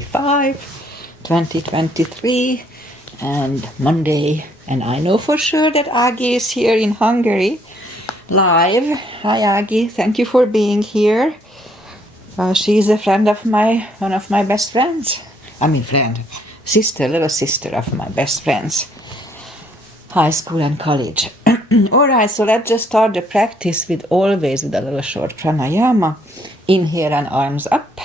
2023 and Monday, and I know for sure that Agi is here in Hungary live. Hi Agi, thank you for being here. She's a friend of one of my best friends. Little sister of my best friends, high school and college. Alright, so let's just start the practice with a little short pranayama. Inhale and arms up.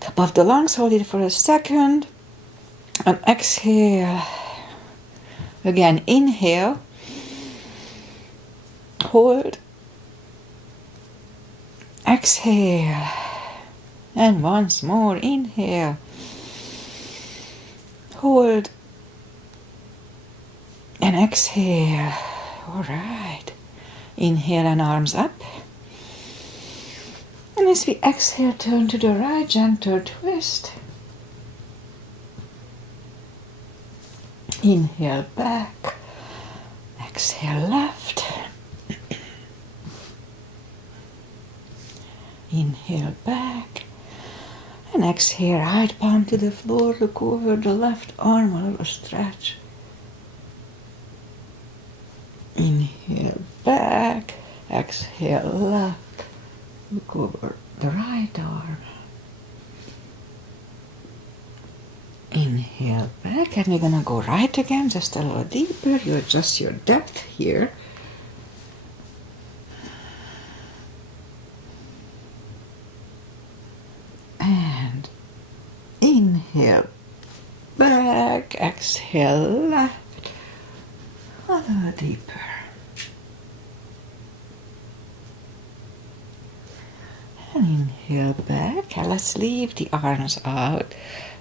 Top of the lungs, hold it for a second. And exhale. Again, inhale. Hold. Exhale. And once more, inhale. Hold. And exhale. All right. Inhale and arms up. And as we exhale, turn to the right, gentle twist. Inhale back. Exhale left. Inhale back. And exhale, right palm to the floor. Look over the left arm, a little stretch. Inhale back. Exhale left. Look over the right arm. Inhale back, and we're gonna go right again, just a little deeper. You adjust your depth here. And inhale back, exhale left, a little deeper. And inhale back, and let's leave the arms out.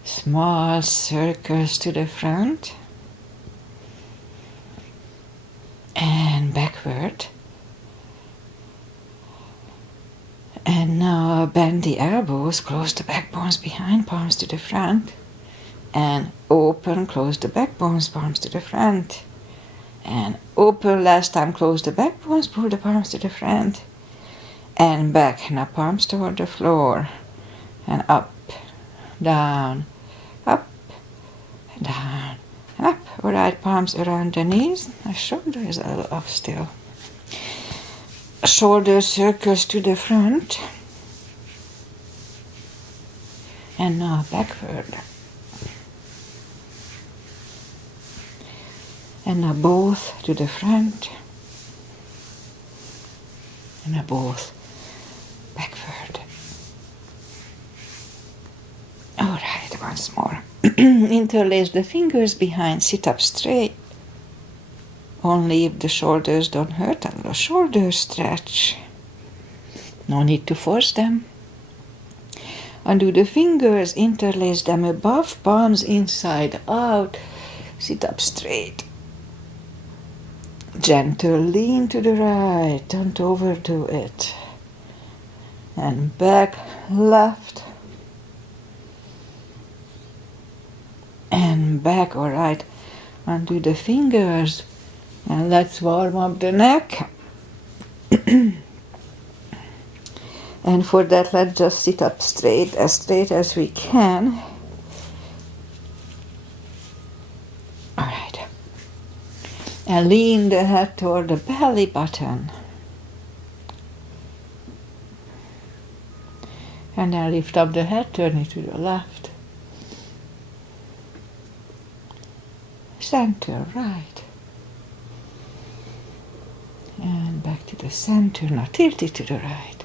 Small circles to the front. And backward. And now bend the elbows, close the backbones behind, palms to the front. And open, close the backbones, palms to the front. And open, last time, close the backbones, pull the palms to the front. And back, now palms toward the floor. And up, down, up, down, and up. Alright, palms around the knees. My shoulder is a little off still. Shoulder circles to the front. And now backward. And now both to the front. And now both backward. Alright, once more. Interlace the fingers behind, sit up straight. Only if the shoulders don't hurt, a little shoulder stretch. No need to force them. Undo the fingers, interlace them above, palms inside out. Sit up straight. Gentle lean to the right, don't overdo it. And back, left. And back, alright. Undo the fingers. And let's warm up the neck. And for that, let's just sit up straight as we can. Alright. And lean the head toward the belly button. And then lift up the head, turn it to the left. Center, right. And back to the center, now tilt it to the right.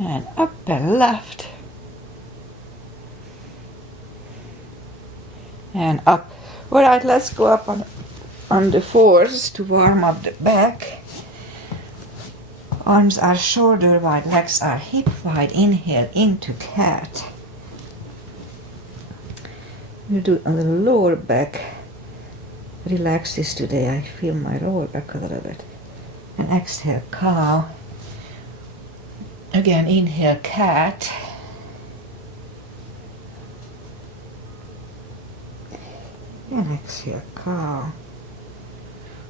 And up and left. And up. Alright, let's go up on the fours to warm up the back. Arms are shoulder wide, legs are hip wide. Inhale into cat. We'll do a little lower back. Relaxes today. I feel my lower back a little bit. And exhale, cow. Again, inhale, cat. And exhale, cow.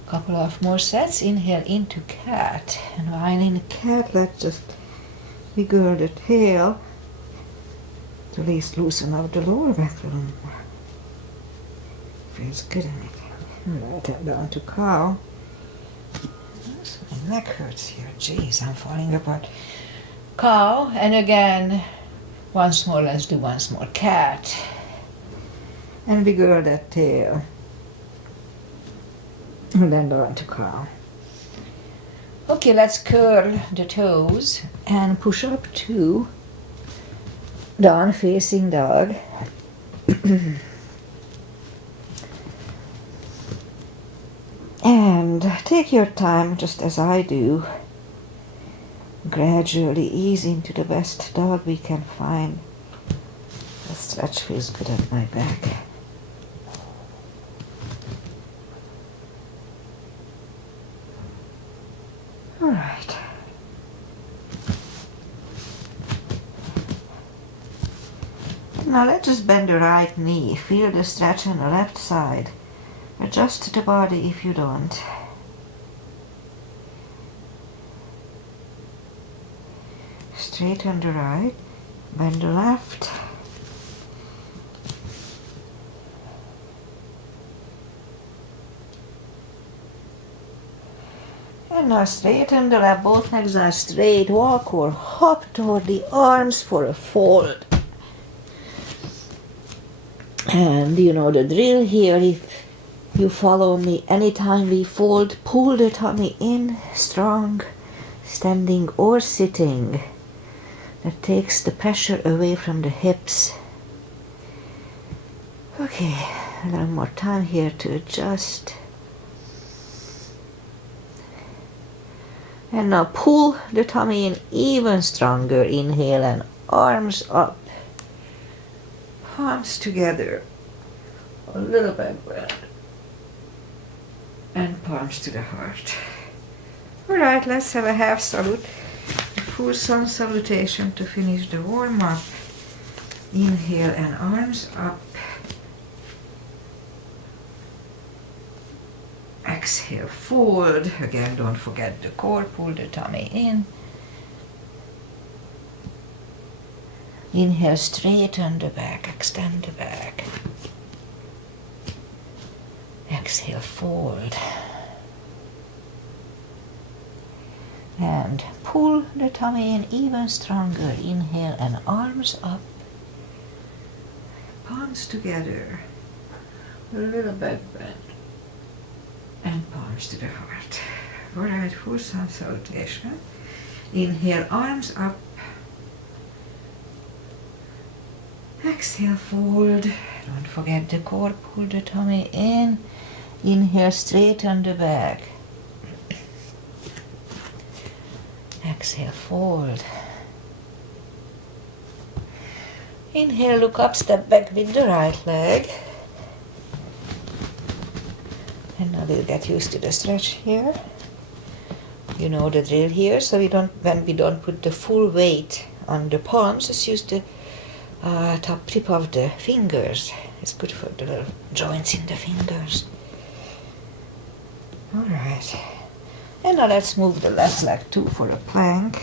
Couple of more sets. Inhale into cat. And while in cat, let's just wiggle the tail to at least loosen up the lower back a little more. Feels good in it. Right, and down to cow. So my neck hurts here. Jeez, I'm falling apart. Cow, and again, once more, let's do once more cat. And wiggle that tail. And then down to cow. Okay, let's curl the toes and push up to down facing dog. And take your time, just as I do. Gradually ease into the best dog we can find. The stretch feels good at my back. All right. Now let's just bend the right knee. Feel the stretch on the left side. Adjust the body if you don't. Straighten the right, bend the left. And now straighten the left, both legs are straight. Walk or hop toward the arms for a fold. And you know the drill here. If you follow me, anytime we fold, pull the tummy in, strong, standing or sitting. That takes the pressure away from the hips. Okay, a little more time here to adjust. And now pull the tummy in even stronger. Inhale and arms up. Palms together. A little back bend. And palms to the heart. Alright, let's have a half salute. A full sun salutation to finish the warm up. Inhale and arms up. Exhale, fold. Again, don't forget the core. Pull the tummy in. Inhale, straighten the back. Extend the back. Exhale, fold. And pull the tummy in even stronger. Inhale and arms up. Palms together. A little back bend. And palms to the heart. Alright, full sun salutation. Inhale, arms up. Exhale, fold. Don't forget the core, pull the tummy in. Inhale, straighten the back. Exhale, fold. Inhale, look up, step back with the right leg. And now we'll get used to the stretch here. You know the drill here, so when we don't put the full weight on the palms, just use the top tip of the fingers. It's good for the little joints in the fingers. Alright. And now let's move the left leg too for a plank.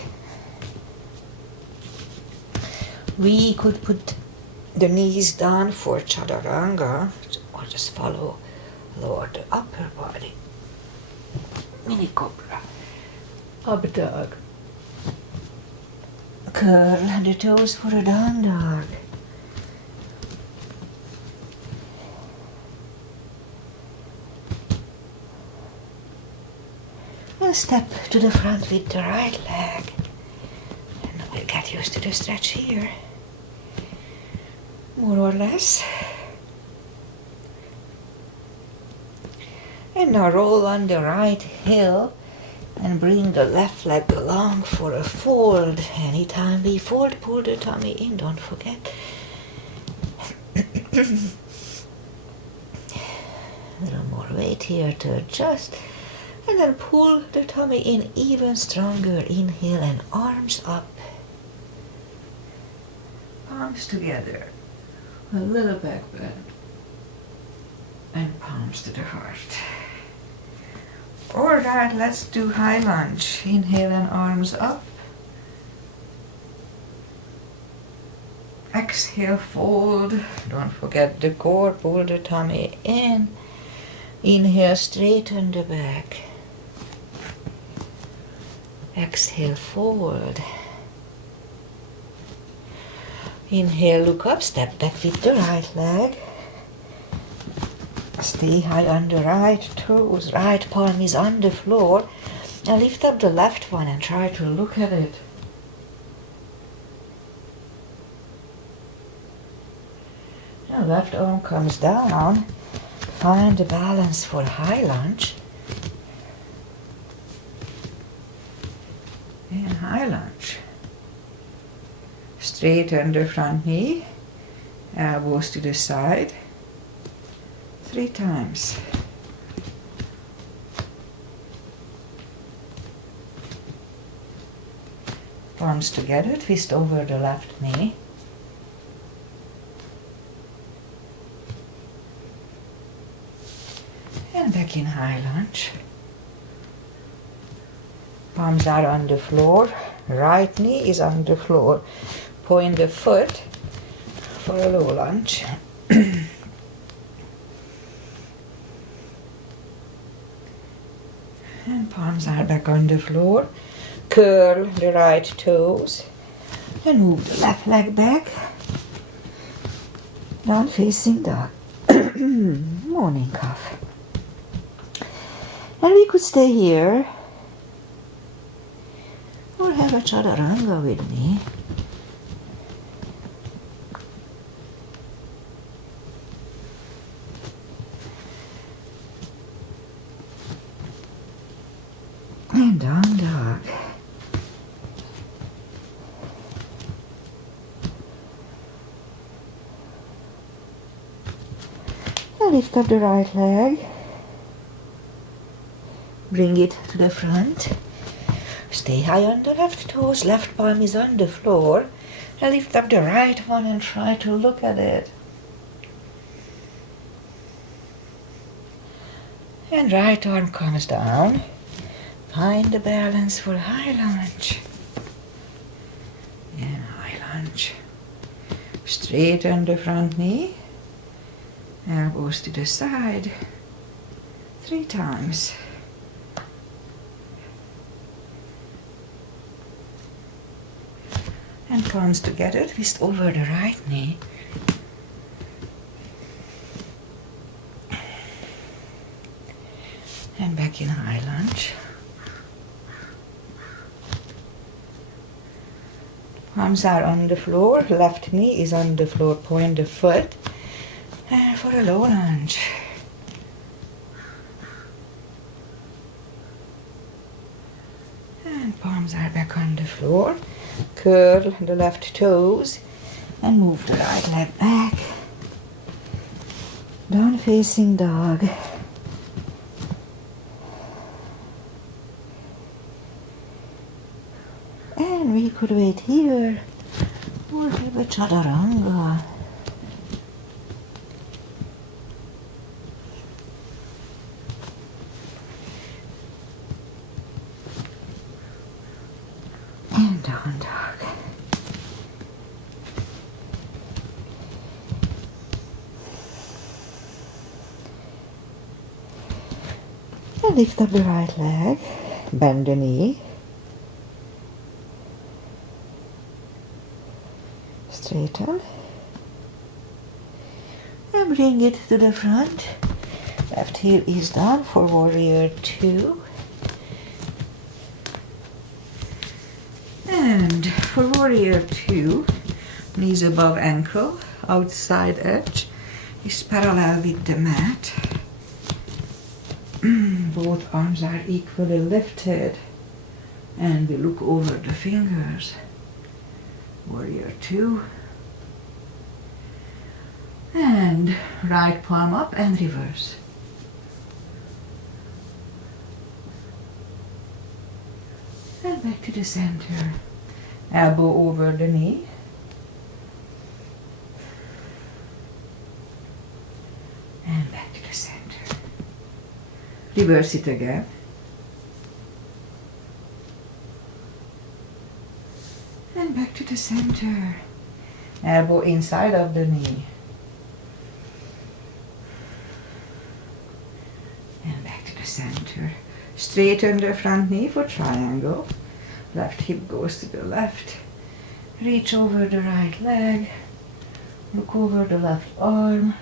We could put the knees down for chaturanga or just follow lower the upper body. Mini cobra. Up dog. Curl the toes for a down dog. And step to the front with the right leg. And we'll get used to the stretch here. More or less. And now roll on the right heel and bring the left leg along for a fold. Anytime we fold, pull the tummy in, don't forget. A little more weight here to adjust. And then pull the tummy in even stronger. Inhale and arms up. Palms together. A little back bend. And palms to the heart. Alright, let's do high lunge. Inhale and arms up. exhale, fold. Don't forget the core, pull the tummy in. Inhale, straighten the back. Exhale, fold. Inhale, look up, step back with the right leg. Stay high on the right toes, right palm is on the floor. Now lift up the left one and try to look at it. Now left arm comes down. Find the balance for high lunge. And high lunge. Straighten the front knee. Elbows to the side. 3 times. Palms together, twist over the left knee. And back in high lunge. Palms are on the floor. Right knee is on the floor. Point the foot for a low lunge. And palms are back on the floor. Curl the right toes and move the left leg back. Down facing dog. Morning cough. And we could stay here or have a chaturanga with me. And down dog. And lift up the right leg. Bring it to the front. Stay high on the left toes. Left palm is on the floor. And lift up the right one and try to look at it. And right arm comes down. Find the balance for high lunge. And high lunge. Straighten the front knee. Elbows to the side. 3 times. And palms together, twist over the right knee. And back in high lunge. Palms are on the floor, left knee is on the floor, point the foot. And for a low lunge. And palms are back on the floor. Curl the left toes and move the right leg back. Down facing dog. And we could wait here or have a chaturanga. And down dog. And lift up the right leg, bend the knee. Straighten. And bring it to the front. Left heel is down for warrior 2. And for warrior 2, knees above ankle, outside edge is parallel with the mat. Both arms are equally lifted and we look over the fingers. Warrior 2. And right palm up and reverse. And back to the center. Elbow over the knee. And back to the center. Reverse it again. And back to the center. Elbow inside of the knee. And back to the center. Straighten the front knee for triangle. Left hip goes to the left. Reach over the right leg. Look over the left arm.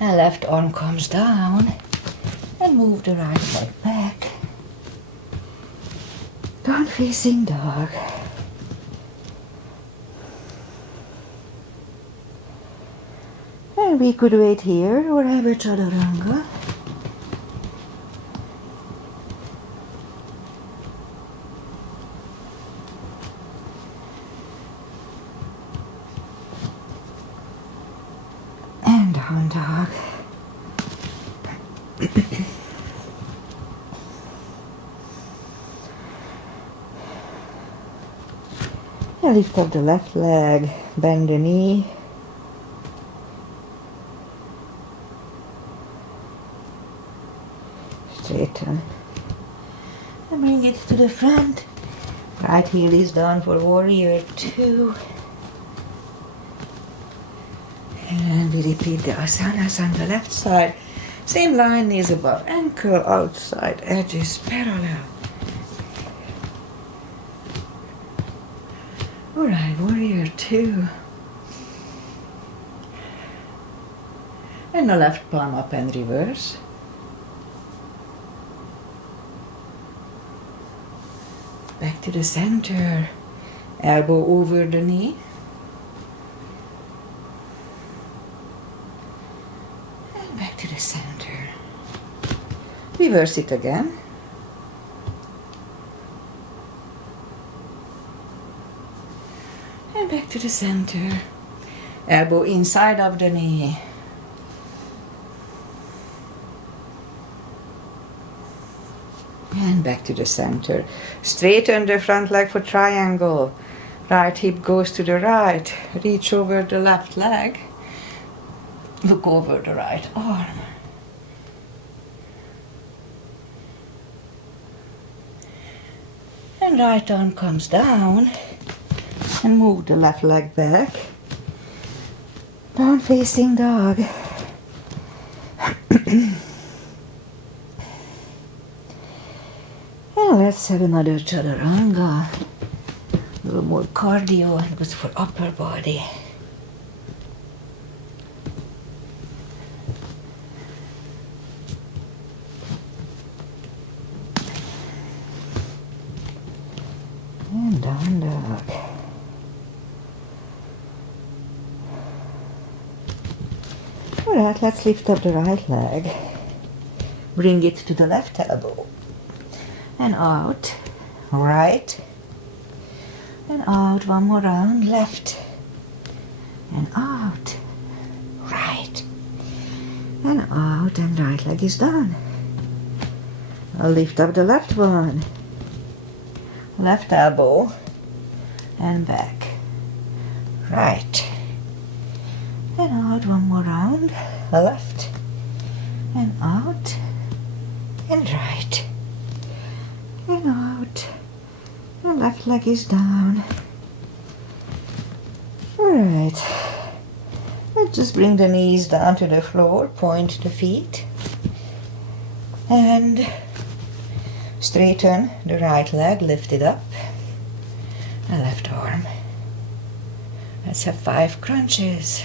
And left arm comes down. And move the right leg back. Down facing dog. And we could wait here or have a chaturanga. And down dog. And lift up the left leg, bend the knee. Straighten. And bring it to the front. Right heel is down for warrior 2. And we repeat the asanas on the left side. Same line, knees above ankle, outside edges parallel. Alright, warrior 2. And the left palm up and reverse. Back to the center. Elbow over the knee. And back to the center. Reverse it again. And back to the center. Elbow inside of the knee. And back to the center. Straighten the front leg for triangle. Right hip goes to the right. Reach over the left leg. Look over the right arm. And right arm comes down. And move the left leg back. Down facing dog. And let's have another chaturanga. A little more cardio and good for upper body. And down dog. Alright, let's lift up the right leg. Bring it to the left elbow. And out. Right. And out. One more round. Left. And out. Right. And out. And right leg is done. I'll lift up the left one. Left elbow. And back. Right. And out. One more round. Left. And out. And right. And out. The left leg is down. Alright. Let's just bring the knees down to the floor. Point the feet. And straighten the right leg. Lift it up. And left arm. Let's have 5 crunches.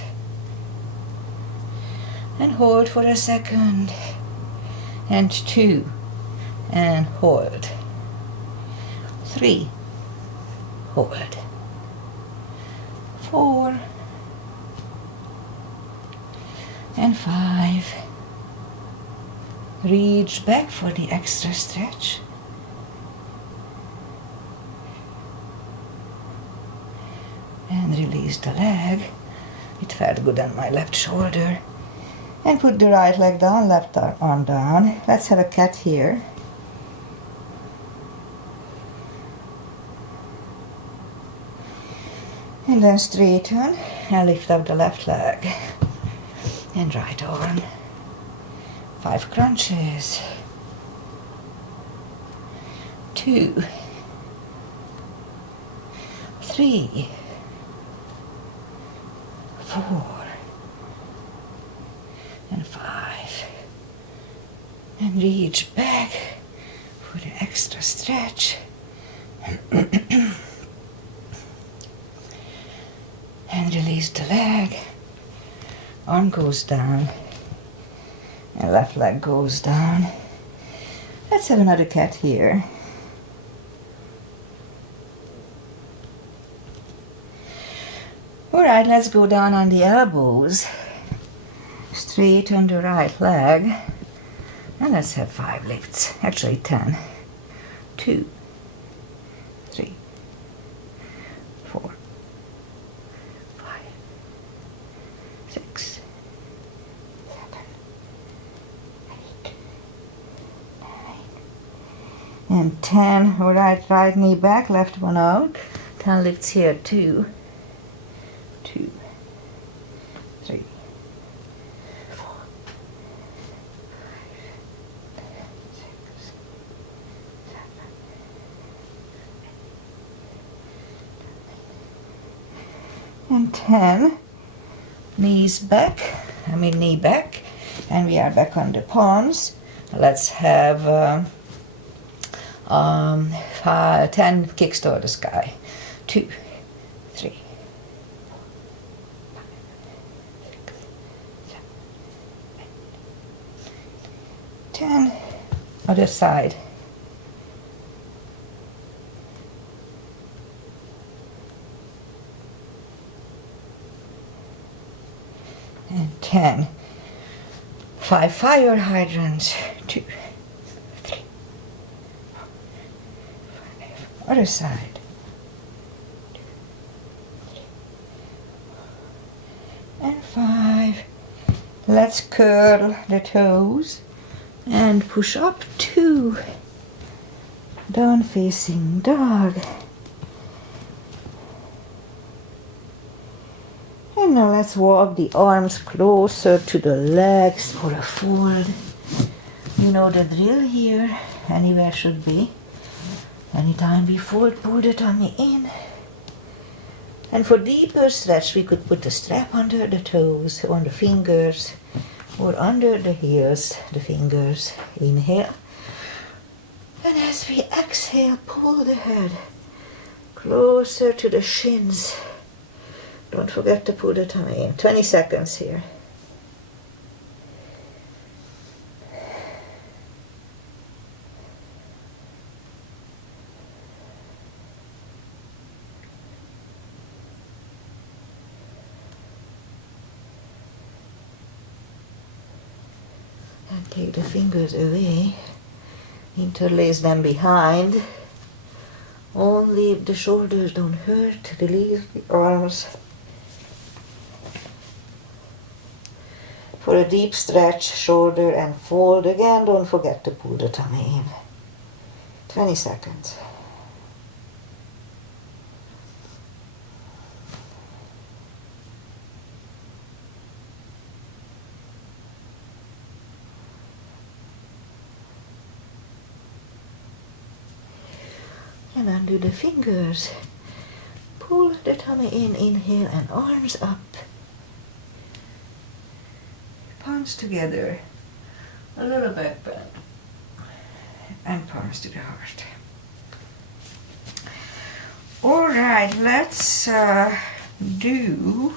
And hold for a second. And 2. And hold. 3. Hold. 4. And 5. Reach back for the extra stretch. And release the leg. It felt good on my left shoulder. And put the right leg down, left arm down. Let's have a cat here. And then straighten and lift up the left leg. And right arm. 5 crunches. 2. 3, 4, and 5. And reach back for the extra stretch. And release the leg. Arm goes down. And left leg goes down. Let's have another cat here. Alright, let's go down on the elbows. Straight on the right leg. And let's have 5 lifts. Actually 10. 2, 3, 4, 5, 6, 7, 8, 9, and 10. Alright, right knee back, left one out. 10 lifts here. 2, 3, 4, 6, 7, and 10. Knees back, knee back, and we are back on the palms. Let's have 10 kicks toward the sky. 2, 3, 4, 5, 6, 7, 8, 10. Other side. And 10. 5 fire hydrants. 2, 3, 4, 5. Other side. 2, 3, 4, and 5. Let's curl the toes and push up 2. Down facing dog. And now let's walk the arms closer to the legs for a fold. You know the drill here. Anywhere should be. Anytime we fold, pull the tummy in. And for deeper stretch, we could put the strap under the toes, on the fingers, or under the heels, the fingers. Inhale. And as we exhale, pull the head closer to the shins. Don't forget to pull the tummy in. 20 seconds here. And take the fingers away. Interlace them behind. Only if the shoulders don't hurt, release the arms. For a deep stretch, shoulder and fold again. Don't forget to pull the tummy in. 20 seconds. And undo the fingers. Pull the tummy in, inhale, and arms up. Palms together, a little back bend, and palms to the heart. All right, let's do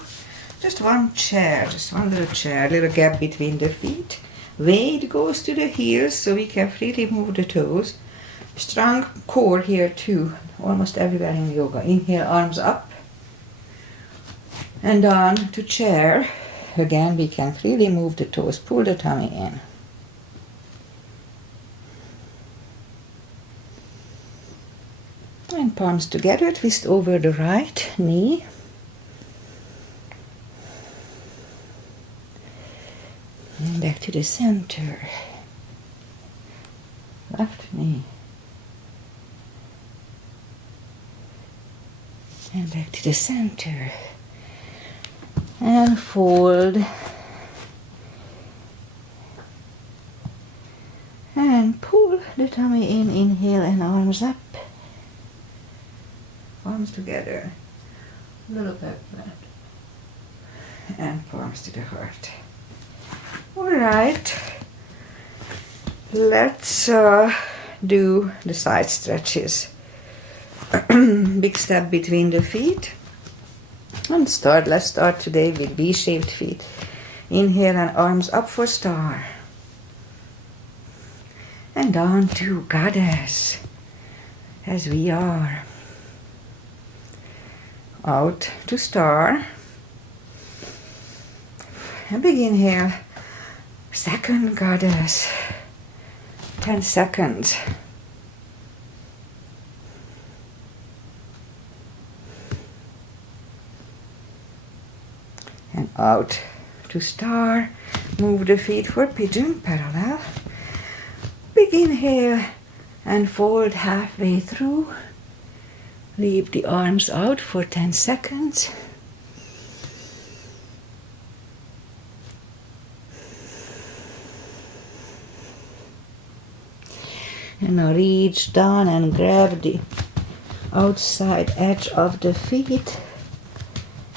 just one chair, just one little chair, little gap between the feet. Weight goes to the heels so we can freely move the toes. Strong core here too, almost everywhere in yoga. Inhale, arms up, and on to chair. Again, we can freely move the toes, pull the tummy in. And palms together, twist over the right knee. And back to the center. Left knee. And back to the center. And fold. And pull the tummy in, inhale, and arms up. Arms together. little back bend. And palms to the heart. Alright, let's do the side stretches. Big step between the feet. And let's start today with V-shaped feet. Inhale and arms up for star. And down to goddess, as we are. Out to star. And big inhale. Second goddess. 10 seconds. And out to star. Move the feet for pigeon parallel. Big inhale and fold halfway through. Leave the arms out for 10 seconds. And now reach down and grab the outside edge of the feet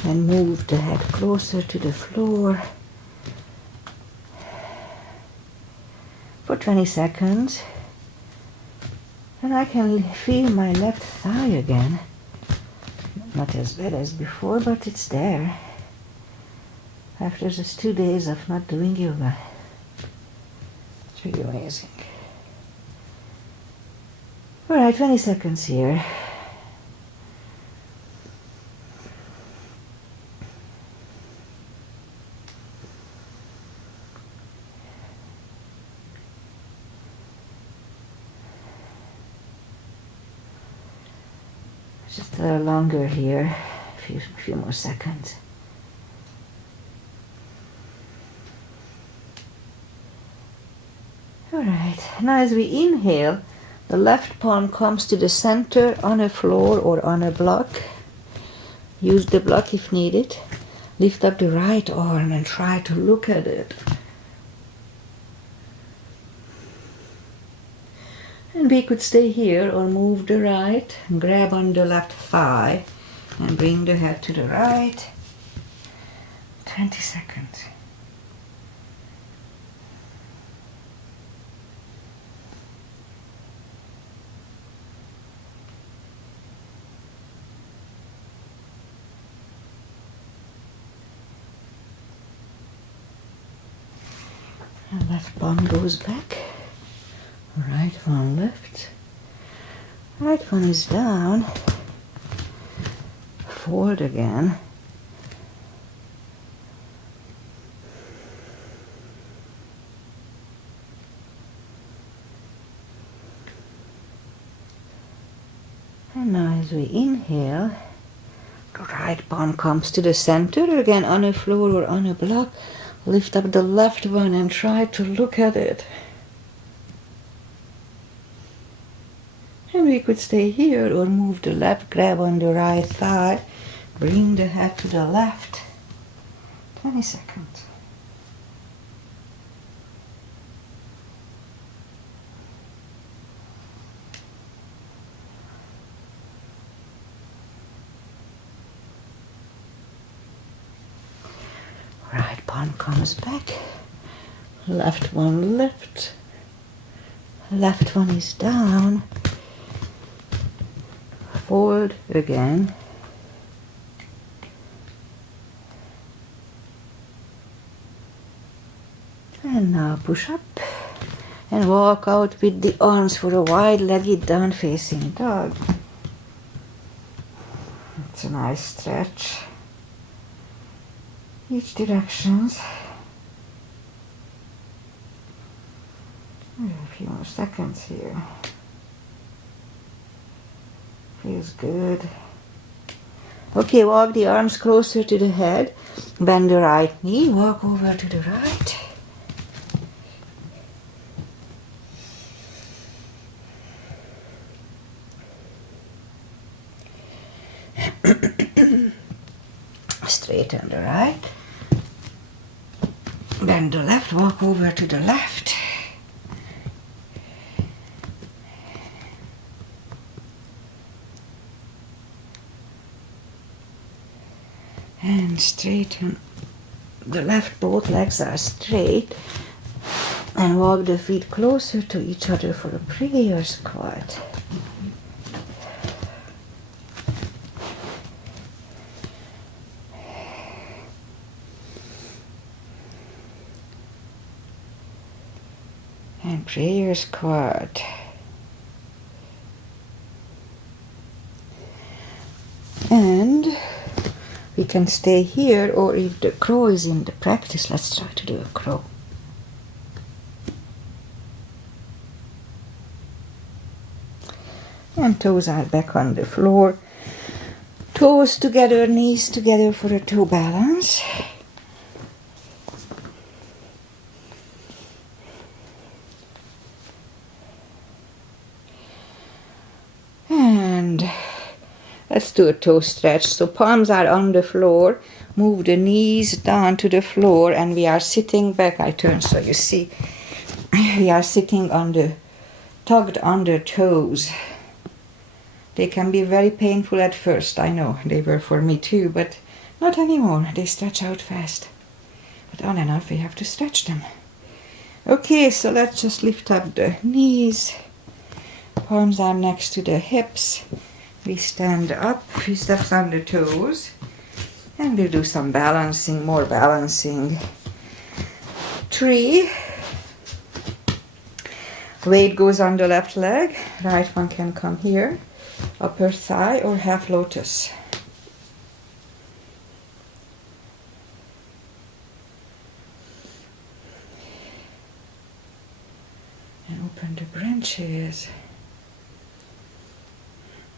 and move the head closer to the floor for 20 seconds. And I can feel my left thigh again. Not as bad as before, but it's there. After just 2 days of not doing yoga. It's really amazing. Alright, 20 seconds here. Just a little longer here, a few more seconds. Alright, now as we inhale, the left palm comes to the center on a floor or on a block. Use the block if needed. Lift up the right arm and try to look at it. And we could stay here or move the right and grab on the left thigh and bring the head to the right. 20 seconds. And left palm goes back. Right one left. Right one is down. Forward again. And now as we inhale, the right palm comes to the center, again on a floor or on a block. Lift up the left one and try to look at it. And we could stay here or move the left, grab on the right thigh, bring the head to the left. 20 seconds. Right palm comes back. Left one lift. Left one is down. Forward again. And now push up and walk out with the arms for a wide-legged down-facing dog. It's a nice stretch. Each directions. A few more seconds here. Feels good. Okay, walk the arms closer to the head. Bend the right knee. Walk over to the right. Straighten the right. Bend the left. Walk over to the left. And straighten the left, both legs are straight. And walk the feet closer to each other for a prayer squat. And prayer squat. And we can stay here, or if the crow is in the practice, let's try to do a crow. And toes are back on the floor. Toes together, knees together for a toe balance. And let's do a toe stretch. So palms are on the floor. Move the knees down to the floor and we are sitting back. I turn so you see. We are sitting on the tugged under toes. They can be very painful at first, I know. They were for me too, but not anymore. They stretch out fast. But on and off we have to stretch them. Okay, so let's just lift up the knees. Palms are next to the hips. We stand up, 3 steps on the toes. And we'll do some balancing, more balancing. 3. Weight goes on the left leg. Right one can come here. Upper thigh or half lotus. And open the branches.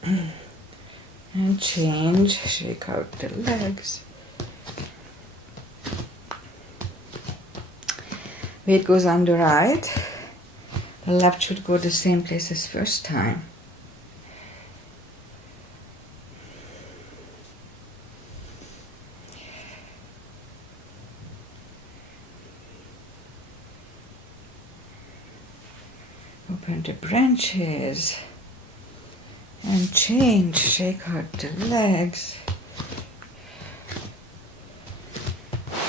And change, shake out the legs. Weight goes on the right. The left should go the same place as first time. Open the branches and change, shake out the legs.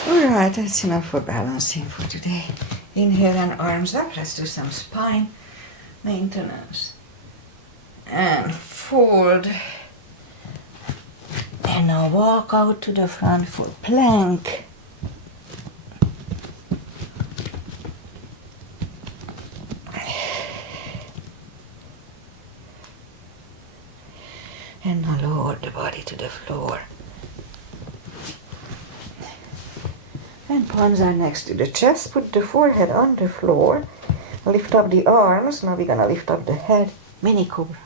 Alright, that's enough for balancing for today. Inhale and arms up, let's do some spine maintenance. And fold. And now walk out to the front for plank. And now lower the body to the floor. And palms are next to the chest. Put the forehead on the floor. Lift up the arms. Now we're gonna lift up the head. Mini cobra.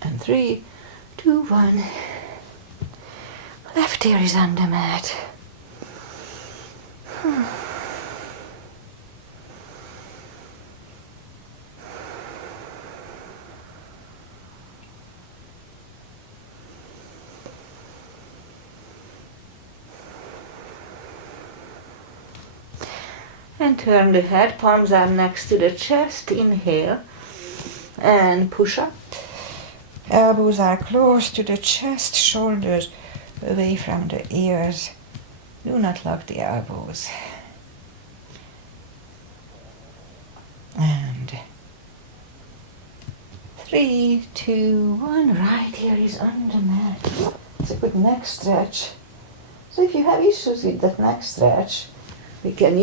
And 3, 2, 1. Left ear is on the mat. And turn the head, palms are next to the chest, inhale and push up. Elbows are close to the chest, shoulders away from the ears. Do not lock the elbows. And 3, 2, 1, right ear is on the mat. It's a good neck stretch. So if you have issues with that neck stretch, we can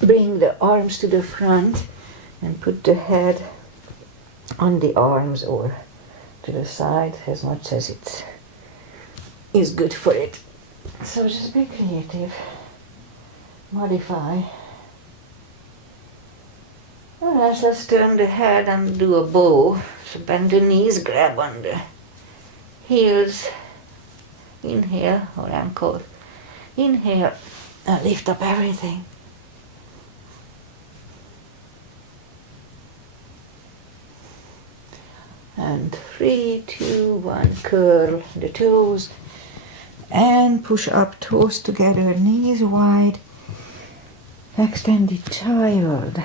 bring the arms to the front and put the head on the arms or to the side as much as it is good for it. So just be creative. Modify. Alright, let's turn the head and do a bow. So bend the knees, grab on the heels. Inhale or ankle. Inhale and lift up everything. And 3, 2, 1, curl the toes and push up, toes together, knees wide, extended child.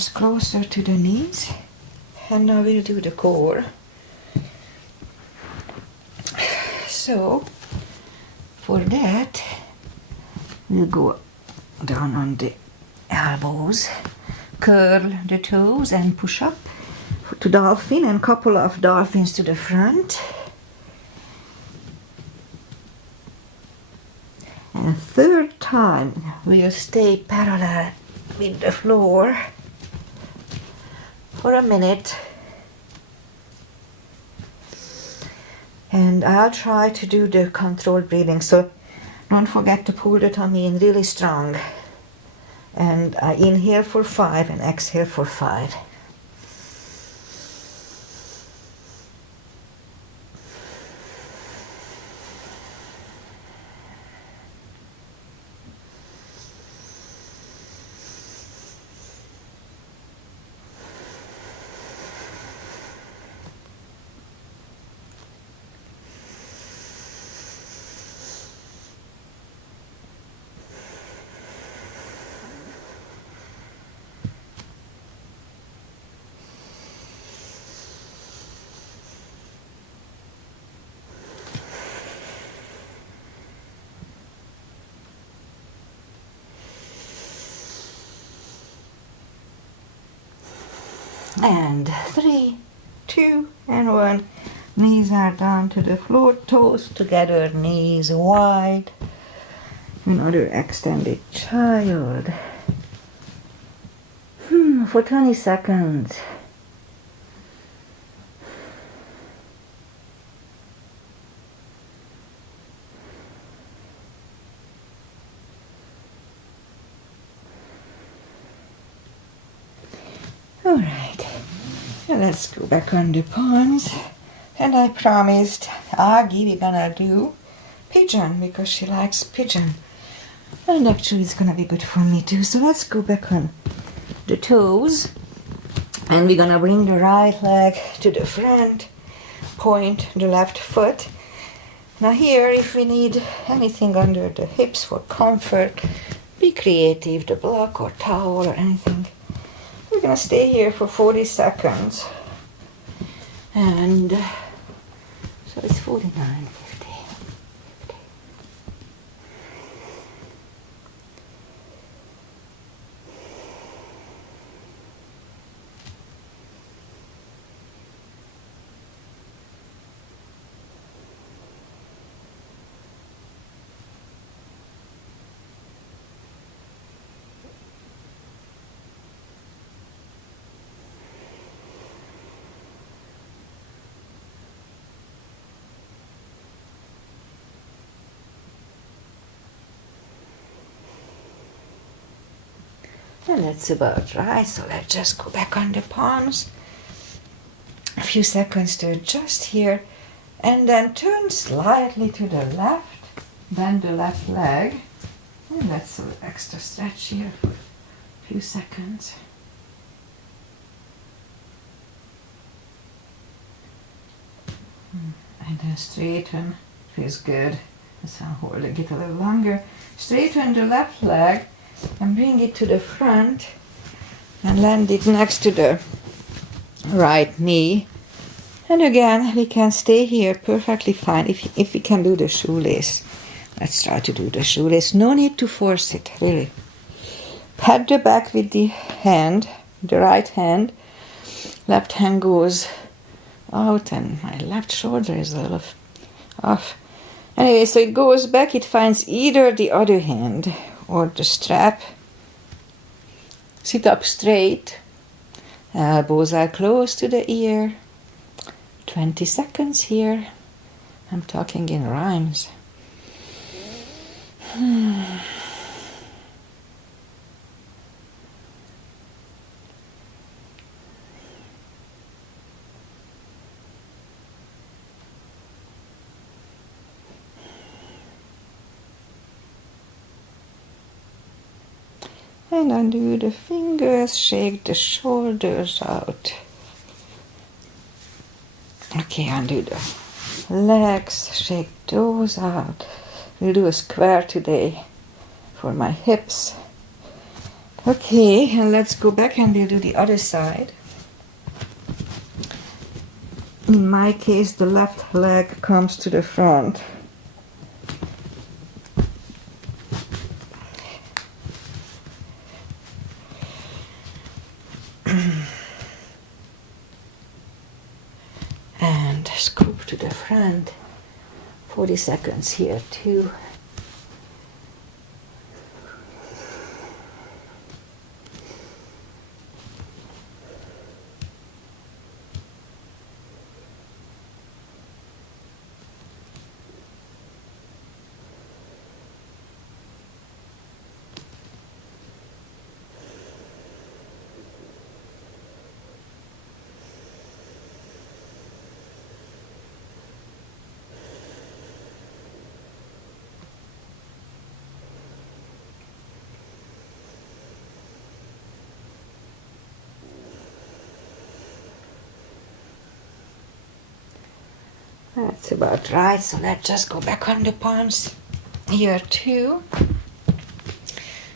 arms closer to the knees. And now we'll do the core. So, for that, we'll go down on the elbows, curl the toes and push up to dolphin, and couple of dolphins to the front. And third time, we'll stay parallel with the floor for a minute. And I'll try to do the controlled breathing, so don't forget to pull the tummy in really strong. And I inhale for 5 and exhale for 5. And 3, 2, and 1. Knees are down to the floor, toes together, knees wide. Another extended child. For 20 seconds. All right, and let's go back on the palms. And I promised Aggie we're gonna do pigeon because she likes pigeon. And actually it's gonna be good for me too. So let's go back on the toes. And we're gonna bring the right leg to the front, point the left foot. Now here, if we need anything under the hips for comfort, be creative, the block or towel or anything. We're gonna stay here for 40 seconds. And so it's 49, 50. And that's about right, so let's just go back on the palms. A few seconds to adjust here, and then turn slightly to the left, bend the left leg, and let's do extra stretch here for a few seconds. And then straighten, feels good, so I'm holding it a little longer. Straighten the left leg, and bring it to the front and land it next to the right knee. And again, we can stay here perfectly fine if we can do the shoelace. Let's try to do the shoelace. No need to force it, really. Pat the back with the hand, the right hand. Left hand goes out and my left shoulder is a little off. Anyway, so it goes back, it finds either the other hand or the strap. Sit up straight. Elbows are close to the ear. 20 seconds here. I'm talking in rhymes. And undo the fingers, shake the shoulders out. Okay, undo the legs, shake those out. We'll do a square today for my hips. Okay, and let's go back and we'll do the other side. In my case, the left leg comes to the front. And scoop to the front. 40 seconds here too. That's about right, so let's just go back on the palms here too. A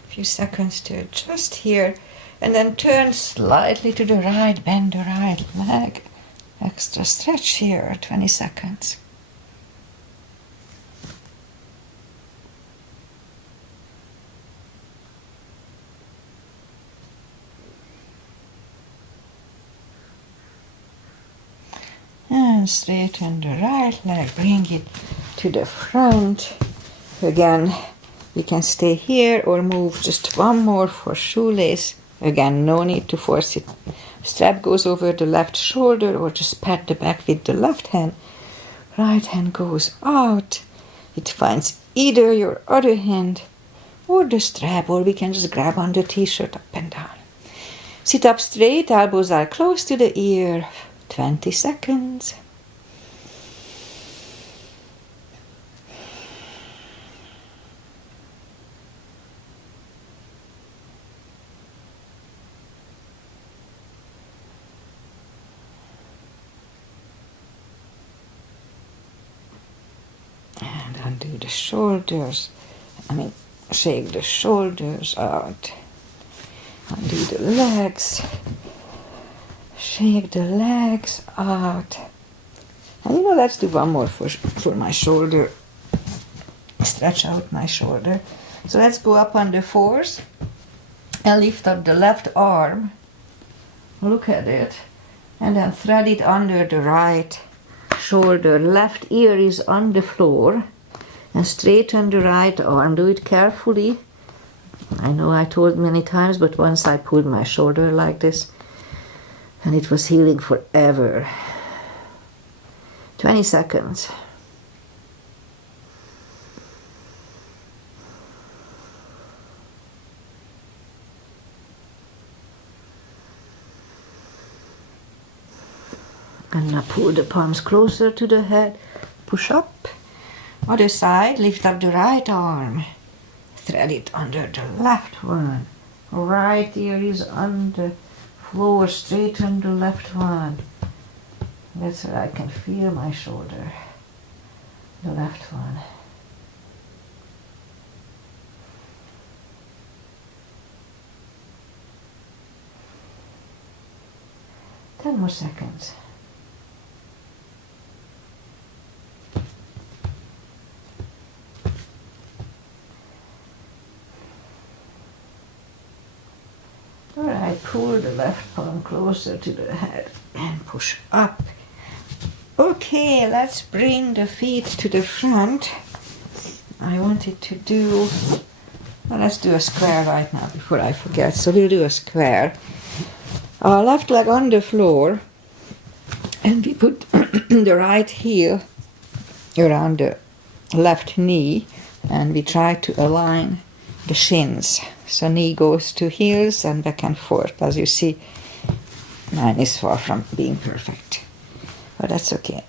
few seconds to adjust here, and then turn slightly to the right, bend the right leg. Extra stretch here, 20 seconds. And straighten the right leg, bring it to the front. Again, you can stay here or move just one more for shoelace. Again, no need to force it. Strap goes over the left shoulder or just pat the back with the left hand. Right hand goes out. It finds either your other hand or the strap, or we can just grab on the t-shirt up and down. Sit up straight, elbows are close to the ear. 20 seconds. And undo the shoulders. Shake the shoulders out. Undo the legs. Shake the legs out. And let's do one more for my shoulder. Stretch out my shoulder. So let's go up on the fours and lift up the left arm. Look at it. And then thread it under the right shoulder. Left ear is on the floor. And straighten the right arm. Do it carefully. I know I told many times, but once I pulled my shoulder like this, and it was healing forever. 20 seconds. And now pull the palms closer to the head. Push up. Other side, lift up the right arm. Thread it under the left one. Right ear is on the floor, straighten the left one. That's where I can feel my shoulder. The left one. Ten more seconds. Alright, pull the left palm closer to the head and push up. Okay, let's bring the feet to the front. I wanted to do, let's do a square right now before I forget. So we'll do a square. Left leg on the floor, and we put the right heel around the left knee, and we try to align the shins. So knee goes to heels and back and forth. As you see, mine is far from being perfect, but that's okay.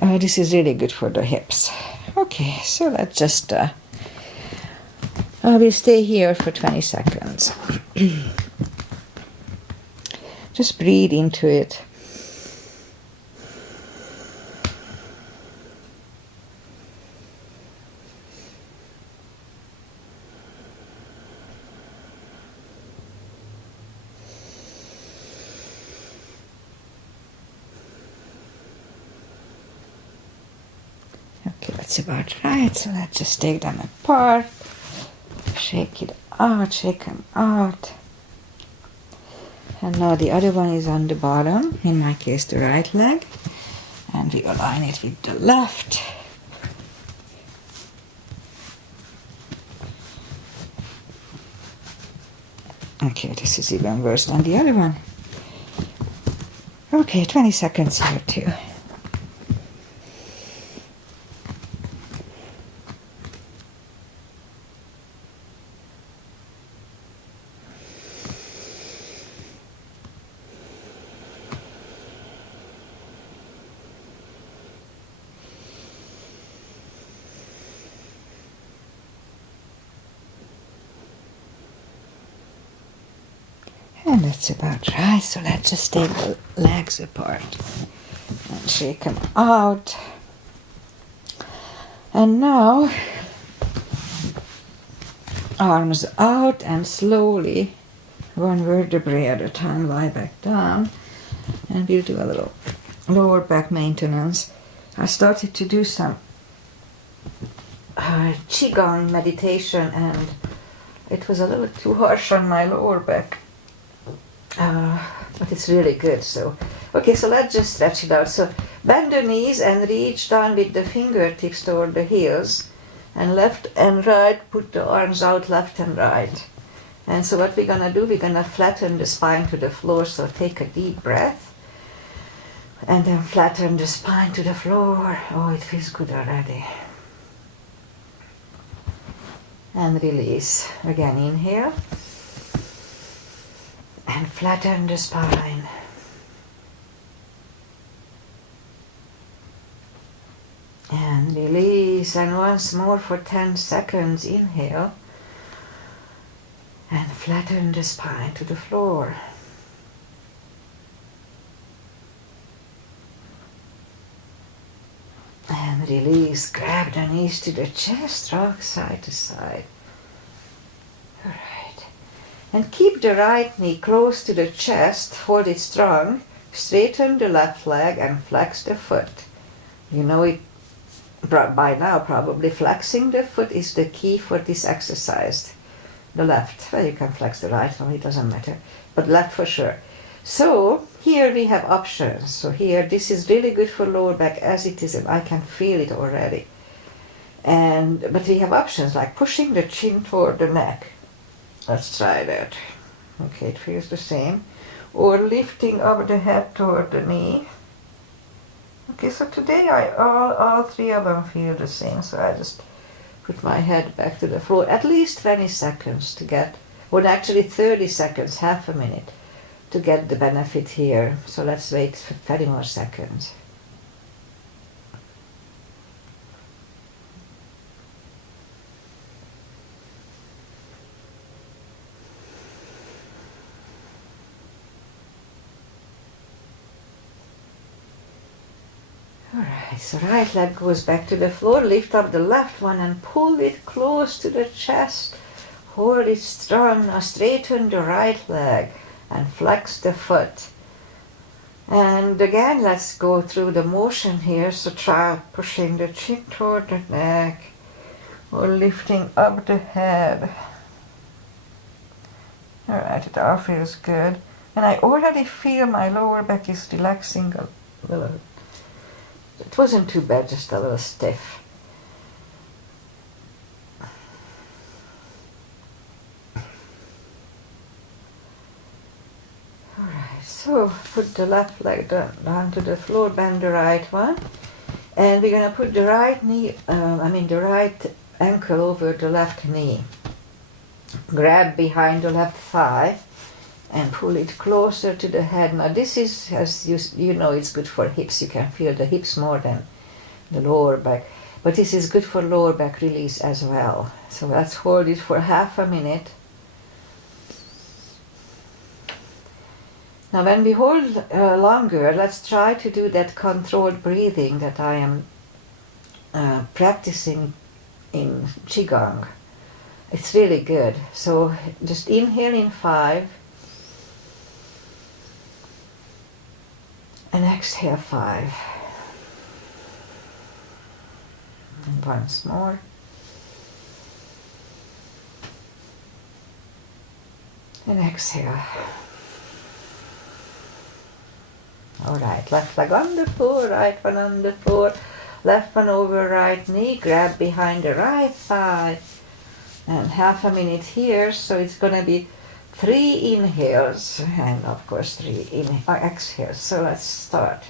This is really good for the hips. Okay, so let's just, we'll stay here for 20 seconds. Just breathe into it. that's about right. So let's just take them apart. Shake it out, shake them out. And now the other one is on the bottom, in my case the right leg. And we align it with the left. Okay, this is even worse than the other one. Okay, 20 seconds here too. And that's about right. So let's just take the legs apart and shake them out. And now, arms out and slowly, one vertebrae at a time, lie back down. And we'll do a little lower back maintenance. I started to do some Qigong meditation and it was a little too harsh on my lower back. But it's really good. So, okay, so let's just stretch it out. So bend the knees and reach down with the fingertips toward the heels, and left and right, put the arms out left and right. And so what we're gonna do, we're gonna flatten the spine to the floor. So take a deep breath and then flatten the spine to the floor. Oh, it feels good already. And release. Again, inhale. And flatten the spine. And release. And once more for 10 seconds. Inhale. And flatten the spine to the floor. And release. Grab the knees to the chest. Rock side to side. Alright. And keep the right knee close to the chest, hold it strong, straighten the left leg and flex the foot. You know it by now probably, flexing the foot is the key for this exercise. The left, well you can flex the right one, it doesn't matter, but left for sure. So here we have options. So here this is really good for lower back as it is, and I can feel it already. But we have options like pushing the chin toward the neck. Let's try that. Okay, it feels the same. Or lifting up the head toward the knee. Okay, so today all three of them feel the same. So I just put my head back to the floor. At least 20 seconds to get, well actually 30 seconds, half a minute, to get the benefit here. So let's wait for 30 more seconds. Alright, so right leg goes back to the floor, lift up the left one and pull it close to the chest. Hold it strong, now straighten the right leg and flex the foot. And again, let's go through the motion here. So try pushing the chin toward the neck or lifting up the head. Alright, it all feels good. And I already feel my lower back is relaxing a little. It wasn't too bad, just a little stiff. Alright, so put the left leg down to the floor, bend the right one. And we're going to put the right knee, the right ankle over the left knee. Grab behind the left thigh and pull it closer to the head. Now this is, as you know, it's good for hips. You can feel the hips more than the lower back. But this is good for lower back release as well. So let's hold it for half a minute. Now when we hold longer, let's try to do that controlled breathing that I am practicing in Qigong. It's really good. So just inhale in 5. And exhale 5. And once more. And exhale. Alright, left leg on the floor, right one on the floor, left one over right knee, grab behind the right thigh. And half a minute here, so it's gonna be 3 inhales and of course 3 exhales. So let's start.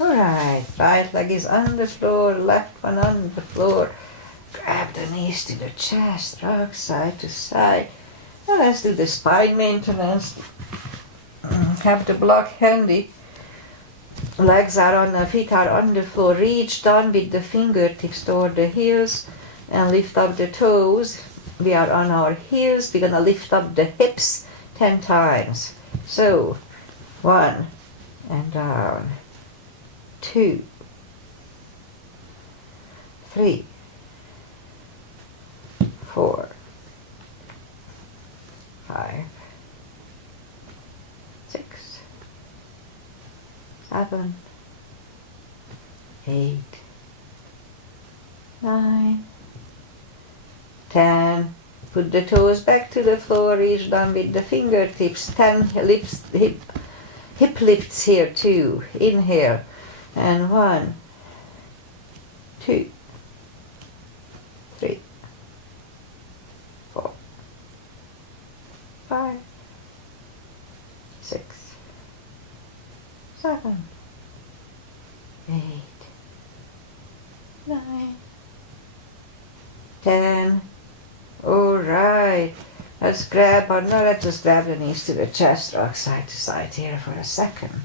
Alright, right leg is on the floor, left one on the floor. Grab the knees to the chest, rock side to side. Now let's do the spine maintenance. Have the block handy. Legs are on the feet are on the floor. Reach down with the fingertips toward the heels and lift up the toes. We are on our heels. We're gonna lift up the hips 10 times. So 1 and down. 2, 3, 4, 5, 6, 7, 8, 9, 10. Put the toes back to the floor, reach down with the fingertips. 10 hip lifts here too. Inhale. And 1, 2, 3, 4, 5, 6, 7, 8, 9, 10. All right. Let's just grab the knees to the chest, rock side to side here for a second.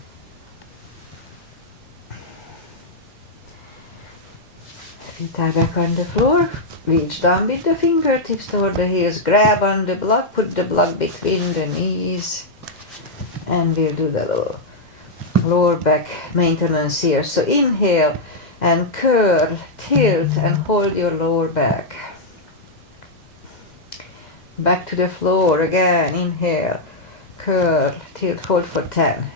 Feet are back on the floor. Reach down with the fingertips toward the heels. Grab on the block. Put the block between the knees. And we'll do the little lower back maintenance here. So inhale and curl, tilt and hold your lower back. Back to the floor again. Inhale, curl, tilt, hold for 10.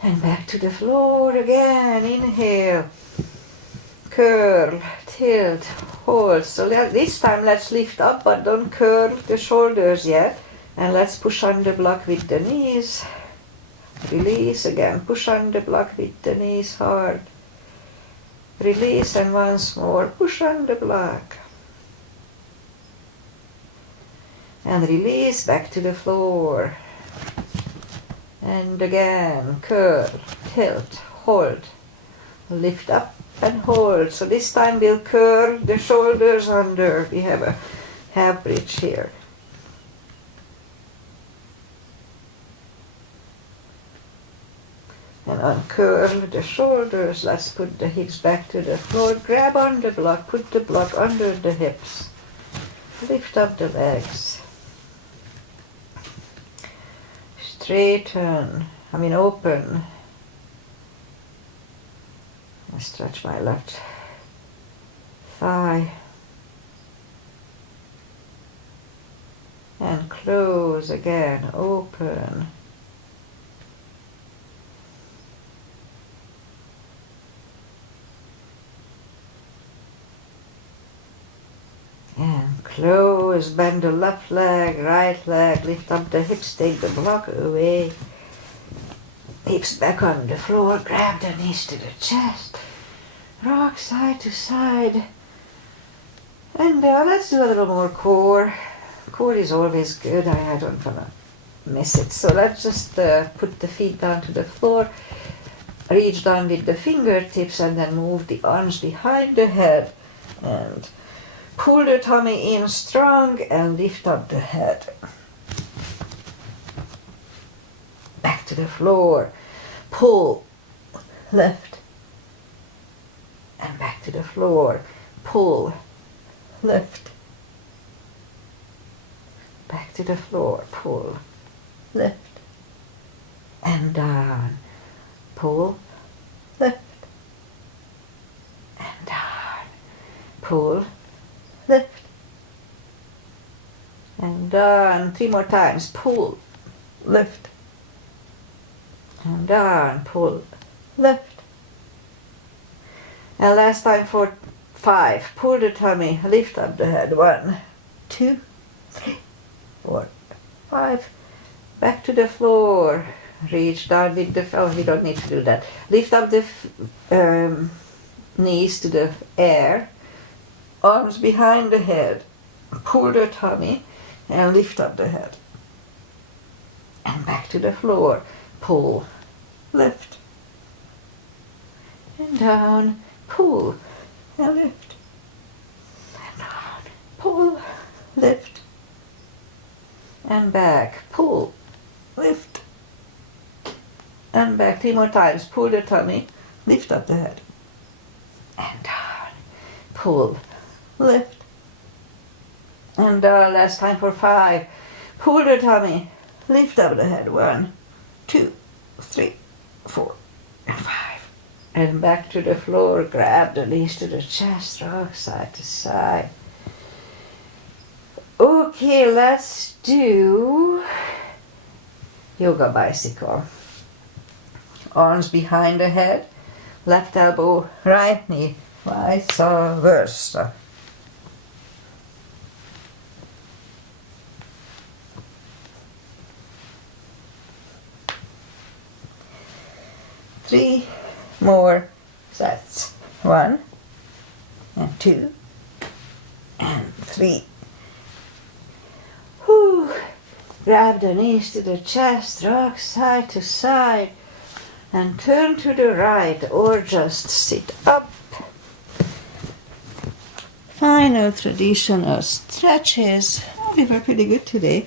And back to the floor again. Inhale, curl, tilt, hold. So this time let's lift up, but don't curl the shoulders yet. And let's push on the block with the knees. Release again. Push on the block with the knees hard. Release and once more. Push on the block. And release back to the floor. And again, curl, tilt, hold, lift up and hold. So this time we'll curl the shoulders under. We have a half bridge here. And uncurl the shoulders. Let's put the hips back to the floor. Grab on the block, put the block under the hips. Lift up the legs. Open. I stretch my left thigh. And close again, open. And close, bend the left leg, right leg, lift up the hips, take the block away. Hips back on the floor, grab the knees to the chest. Rock side to side. And let's do a little more core. Core is always good, I don't want to miss it. So let's just put the feet down to the floor. Reach down with the fingertips and then move the arms behind the head. And pull the tummy in strong and lift up the head. to the floor. Pull, lift, and back to the floor. Pull, lift, back to the floor. Pull, lift, and down. Pull, lift, and down. Pull, lift, and down. 3 more times. Pull, lift, and down. Pull, lift. And last time for 5. Pull the tummy, lift up the head. 1, 2, 3, 4, 5. Back to the floor. Reach down with the, oh, we don't need to do that. Lift up the knees to the air. Arms behind the head. Pull the tummy and lift up the head. And back to the floor. Pull, lift, and down. Pull, and lift, and down. Pull, lift, and back. Pull, lift, and back. 3 more times. Pull the tummy, lift up the head, and down. Pull, lift, and down. Last time for 5. Pull the tummy, lift up the head. 1, 2, 3, 4, and 5. And back to the floor. Grab the knees to the chest, rock side to side. Okay, let's do yoga bicycle. Arms behind the head, left elbow, right knee, vice versa. Three more sets. 1 and 2 and 3. Whew. Grab the knees to the chest, rock side to side, and turn to the right or just sit up. Final traditional stretches. Oh, they were pretty good today.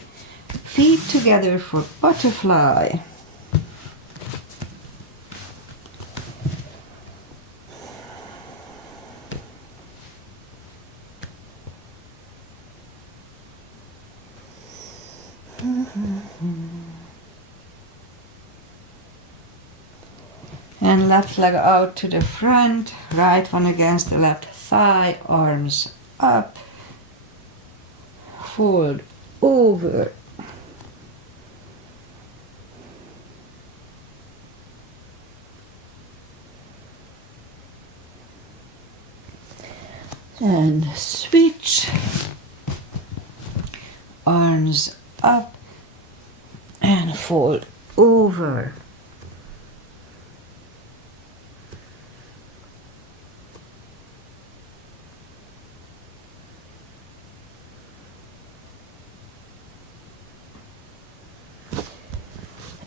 Feet together for butterfly. And left leg out to the front, right one against the left thigh, arms up, fold over. And switch, arms up and fold over.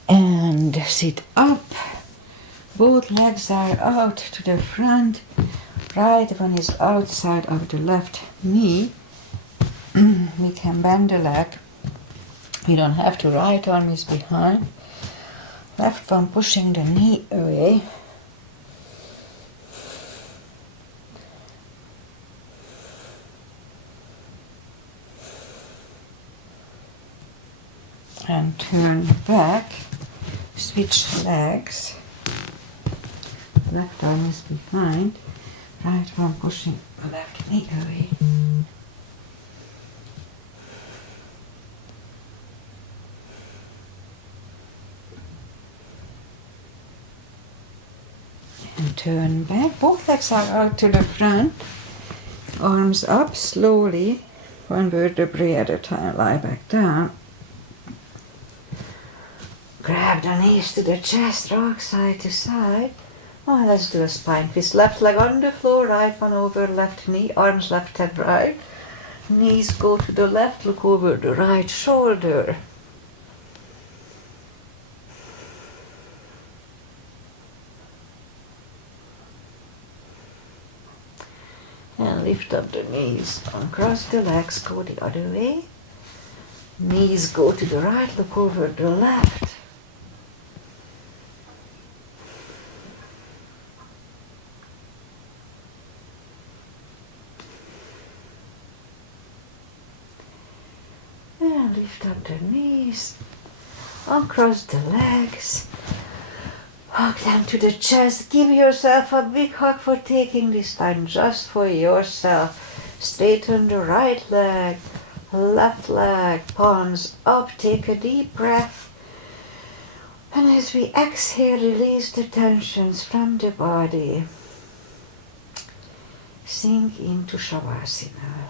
And sit up. Both legs are out to the front. Right one is outside of the left knee. We can bend the leg. We don't have to. Right arm is behind. Left one pushing the knee away. And turn back. Switch legs. Left arm is behind. Right one pushing the left knee away. And turn back. Both legs are out to the front. Arms up slowly. One vertebrae at a time. Lie back down. Grab the knees to the chest, rock side to side. Oh, let's do a spine twist. Left leg on the floor, right one over left knee, arms left and right. Knees go to the left, look over the right shoulder. And lift up the knees. Uncross the legs, go the other way. Knees go to the right, look over the left. And lift up the knees. Uncross the legs. Hug them to the chest. Give yourself a big hug for taking this time just for yourself. Straighten the right leg, left leg, palms up. Take a deep breath. And as we exhale, release the tensions from the body. Sink into Shavasana.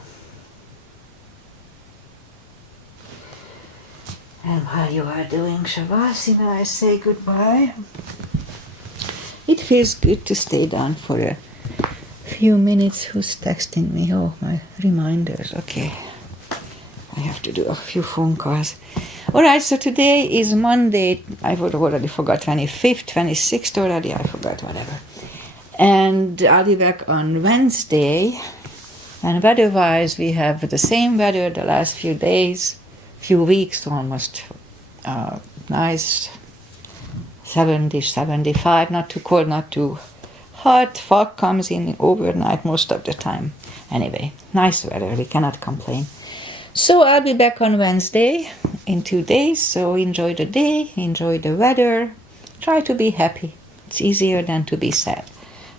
And while you are doing Shavasana, I say goodbye. It feels good to stay down for a few minutes. Who's texting me? Oh, my reminders. Okay. I have to do a few phone calls. Alright, so today is Monday. I already forgot 25th, 26th already. I forgot, whatever. And I'll be back on Wednesday. And weather-wise, we have the same weather the last few days, few weeks almost. Nice 70, 75, not too cold, not too hot. Fog comes in overnight most of the time. Anyway, nice weather, we cannot complain. So I'll be back on Wednesday in 2 days, so enjoy the day, enjoy the weather, try to be happy. It's easier than to be sad.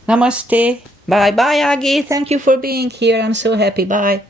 Namaste. Bye. Bye, Agi. Thank you for being here. I'm so happy. Bye.